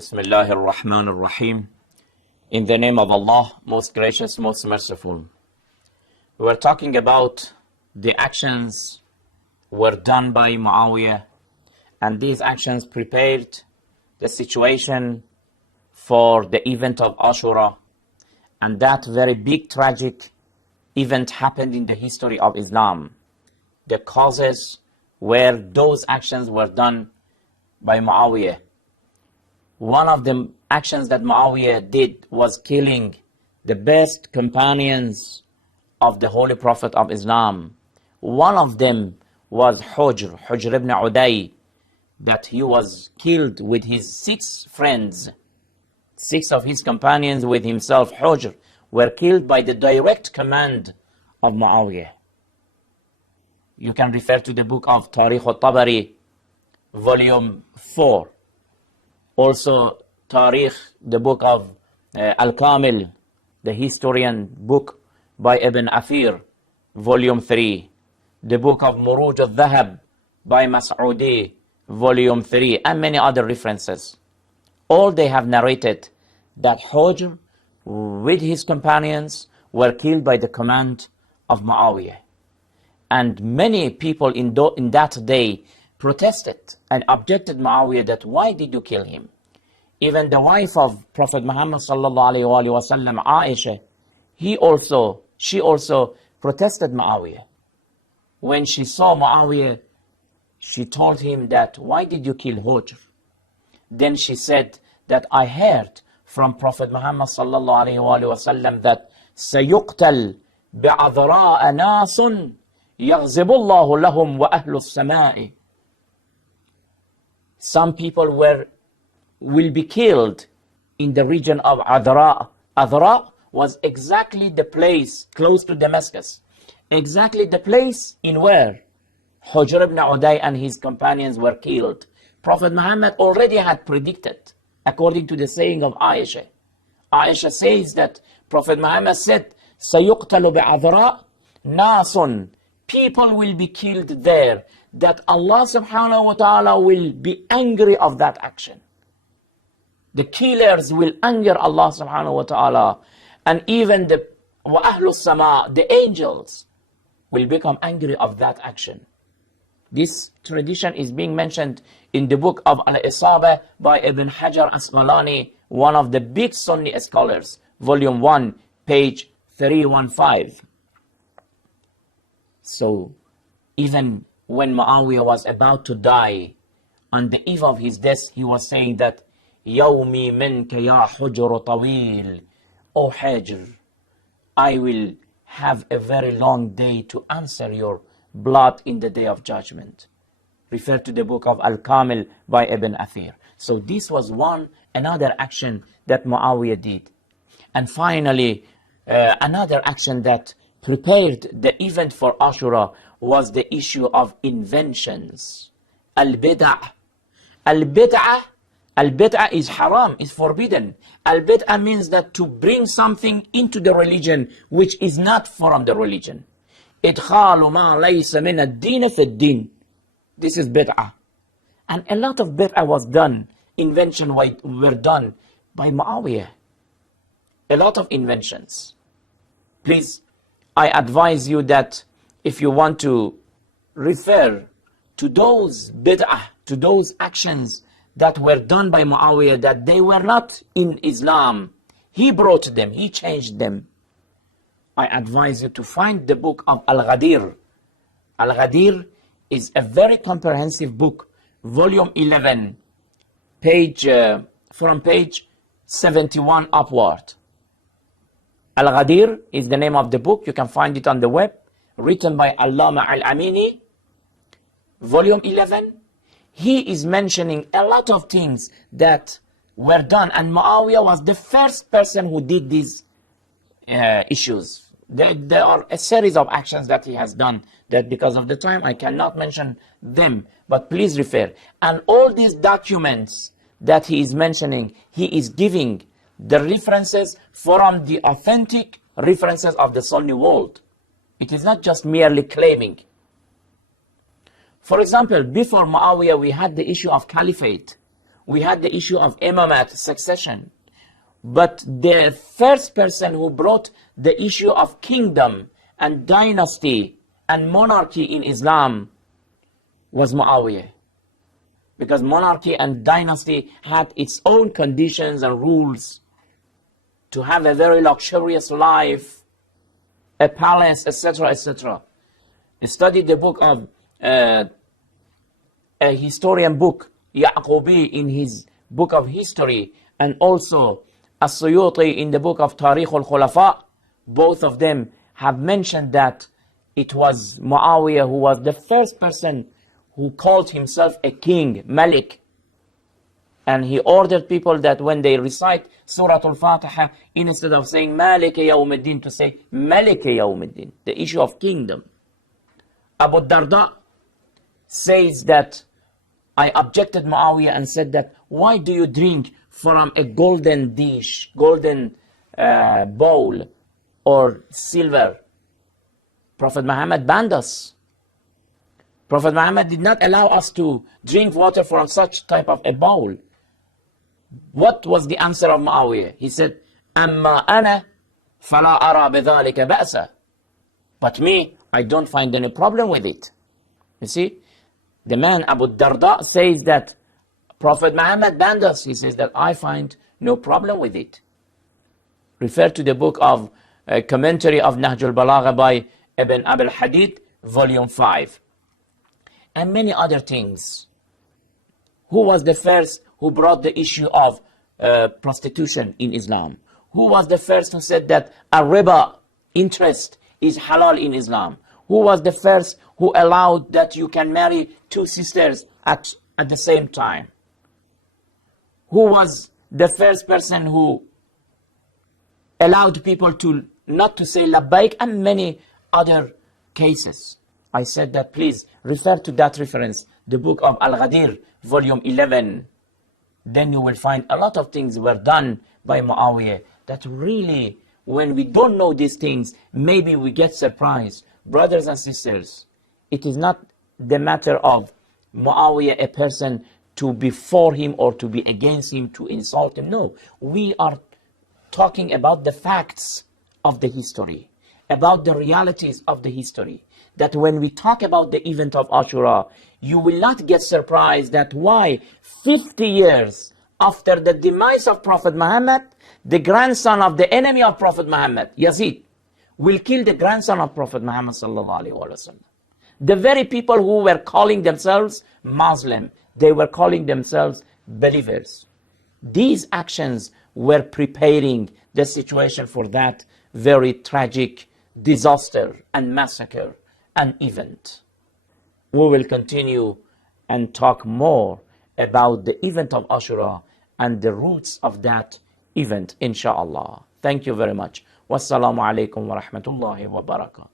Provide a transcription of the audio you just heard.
Bismillahir Rahmanir Rahim. In the name of Allah, most gracious, most merciful. We were talking about the actions were done by Muaawiyah, and these actions prepared the situation for the event of Ashura, and that very big tragic event happened in the history of Islam. The causes where those actions were done by Muaawiyah. One of the actions that Muaawiyah did was killing the best companions of the Holy Prophet of Islam. One of them was Hujr ibn Uday, that he was killed with his 6 friends. 6 of his companions with himself, Hujr, were killed by the direct command of Muaawiyah. You can refer to the book of Tariq al-Tabari, volume 4. Also, Tariq, the book of Al-Kamil, the historian book by Ibn Athir, volume 3. The book of Muruj al-Dhahab by Mas'udi, volume 3, and many other references. All they have narrated that Hujr with his companions were killed by the command of Muaawiyah. And many people in that day protested and objected Muaawiyah that why did you kill him? Even the wife of Prophet Muhammad sallallahu alaihi wasallam, Aisha, she also protested Muaawiyah. When she saw Muaawiyah, she told him that why did you kill Hujr? Then she said that I heard from Prophet Muhammad sallallahu alaihi wasallam that سيقتل بعذراء ناس يغضب الله لهم وأهل السماء. Some people will be killed in the region of Adra. Adra was exactly the place close to Damascus. Exactly the place in where Hujr ibn Uday and his companions were killed. Prophet Muhammad already had predicted, according to the saying of Aisha. Aisha says that Prophet Muhammad said, سَيُقْتَلُ بِعَذْرَاء نَاسٌ. People will be killed there, that Allah subhanahu wa ta'ala will be angry of that action. The killers will anger Allah subhanahu wa ta'ala, and even the وَأَهْلُ السَّمَاء, the angels, will become angry of that action. This tradition is being mentioned in the book of Al-Isaba by Ibn Hajar Asqalani, one of the big Sunni scholars, volume 1, page 315. So, even when Muaawiyah was about to die, on the eve of his death, he was saying that, يَوْمِي مِنْكَ يَا حُجْرُ طَوِيلٌ. O Hujr, I will have a very long day to answer your blood in the day of judgment. Refer to the book of Al-Kamil by Ibn Athir. So this was another action that Muaawiyah did. And finally, another action that prepared the event for Ashura was the issue of inventions. Al-bid'ah. Al-bid'ah is haram, is forbidden. Al-bid'ah means that to bring something into the religion which is not from the religion. إِدْخَالُ مَا لَيْسَ مِنَ الدِّينِ فِي الدِّينِ. This is bid'ah. And a lot of bid'ah was done, inventions were done by Muaawiyah. A lot of inventions. Please, I advise you that if you want to refer to those bid'ah, to those actions that were done by Muaawiyah, that they were not in Islam, he brought them, he changed them, I advise you to find the book of Al-Ghadir. Al-Ghadir is a very comprehensive book, volume 11, from page 71 upward. Al-Ghadir is the name of the book. You can find it on the web, written by Allama Al-Amini, volume 11. He is mentioning a lot of things that were done, and Muaawiyah was the first person who did these issues. There are a series of actions that he has done that because of the time I cannot mention them, but please refer. And all these documents that he is mentioning, he is giving the references from the authentic references of the Sunni world. It is not just merely claiming. For example, before Muaawiyah, we had the issue of caliphate. we had the issue of imamat, succession. But the first person who brought the issue of kingdom and dynasty and monarchy in Islam was Muaawiyah. Because monarchy and dynasty had its own conditions and rules to have a very luxurious life, a palace, etc., etc. I studied the book of a historian book, Yaqubi, in his book of history, and also As-Suyuti in the book of Tarikh al-Khulafa. Both of them have mentioned that it was Muaawiyah who was the first person who called himself a king, Malik. And he ordered people that when they recite Surah Al-Fatiha, instead of saying Malik Yawmuddin, to say Malik Yawmuddin, the issue of kingdom. Abu Darda says that I objected Muaawiyah and said that, why do you drink from a golden dish, golden bowl or silver? Prophet Muhammad banned us. Prophet Muhammad did not allow us to drink water from such type of a bowl. What was the answer of Muaawiyah? He said, أَمَّا أَنَا فَلَا أَرَى بِذَلِكَ بَأْسًا. But me, I don't find any problem with it. You see, the man Abu Darda says that Prophet Muhammad banned us. He says that I find no problem with it. Refer to the book of commentary of Nahj al-Balagha by Ibn Abil Hadid, volume 5. And many other things. Who was the first who brought the issue of prostitution in Islam? Who was the first who said that a riba, interest, is halal in Islam? Who was the first who allowed that you can marry two sisters at the same time? Who was the first person who allowed people to not to say labbaik, and many other cases? I said that please refer to that reference, the book of Al-Ghadir, volume 11. Then you will find a lot of things were done by Muaawiyah that really, when we don't know these things, maybe we get surprised. Brothers and sisters, it is not the matter of Muaawiyah, a person to be for him or to be against him, to insult him. No, we are talking about the facts of the history, about the realities of the history. That when we talk about the event of Ashura, you will not get surprised that why 50 years after the demise of Prophet Muhammad, the grandson of the enemy of Prophet Muhammad, Yazid, will kill the grandson of Prophet Muhammad sallallahu alaihi wasallam. The very people who were calling themselves Muslim, they were calling themselves believers. These actions were preparing the situation for that very tragic disaster and massacre and event. We will continue and talk more about the event of Ashura and the roots of that event, inshallah. Thank you very much. Wassalamu alaikum wa rahmatullahi wa barakatuh.